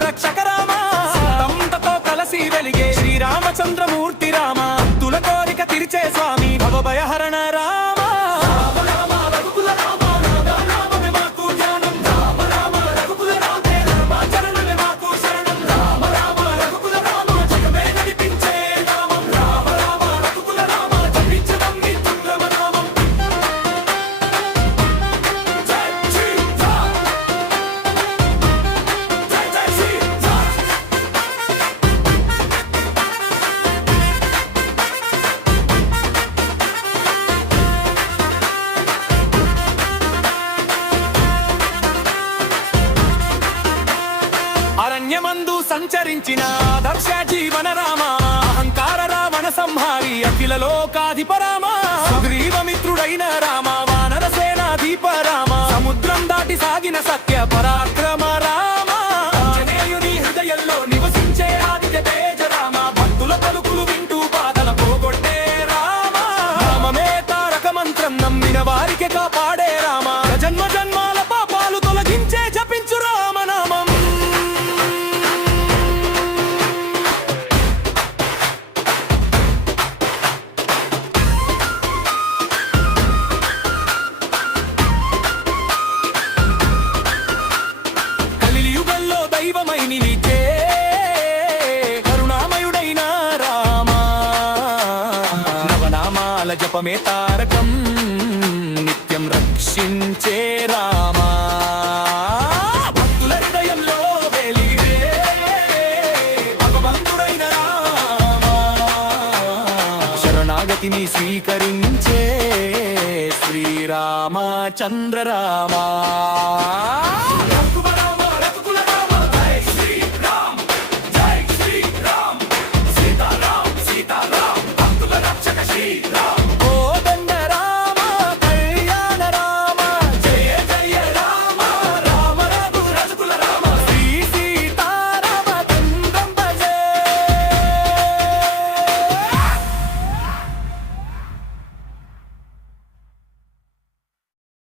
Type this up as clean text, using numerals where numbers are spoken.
రక్షక రామ తంతతో కలసి వెలిగే శ్రీరామచంద్రమూర్తి రామ భక్తుల కోరిక తీర్చే స్వామి భవభయహరణ రామ అరణ్యమందు సంచరించిన ఆదర్శ జీవన రామ అహంకార రావణ సంహారి అఖిల లోకాధిప రామ సుగ్రీవమిత్రుడైన రామ వానర సేనాధీప రామ సముద్రం దాటి సాగిన సత్య పరాక్రమ రామ ఆంజనేయుని హృదయంలో నివసించే ఆదిత్య తేజ రామ భక్తుల పలుకులు వింటూ బాధల పోగొట్టే రామ రామమే తారక మంత్రం నమ్మిన వారికి కాపాడే రామ జన్మ జన్మాల పాపాలు తొలగించే జపించు రామనామం. దైవమై నిలిచే కరుణామయుడైన రామ నవనామాల జపమే తారకం నిత్యం రక్షించే రామ భక్తుల హృదయంలో వెలిగే భగవంతుడైన రామ శరణాగతిని స్వీకరించే శ్రీరామచంద్ర రామ.